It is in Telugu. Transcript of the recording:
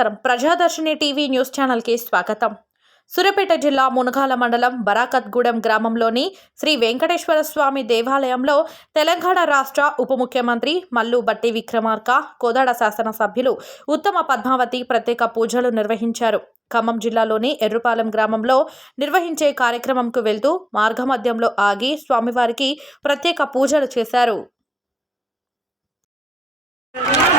నమస్కారం ప్రజాదర్శిని టీవీ న్యూస్ ఛానల్కి స్వాగతం సురపేట జిల్లా మునగాల మండలం బరాకత్గూడెం గ్రామంలోని శ్రీ వెంకటేశ్వర స్వామి దేవాలయంలో తెలంగాణ రాష్ట్ర ఉప ముఖ్యమంత్రి మల్లు బట్టి విక్రమార్క కోదాడ సభ్యులు ఉత్తమ పద్మావతి ప్రత్యేక పూజలు నిర్వహించారు ఖమ్మం జిల్లాలోని ఎర్రుపాలెం గ్రామంలో నిర్వహించే కార్యక్రమంకు వెళ్తూ మార్గమధ్యంలో ఆగి స్వామివారికి ప్రత్యేక పూజలు చేశారు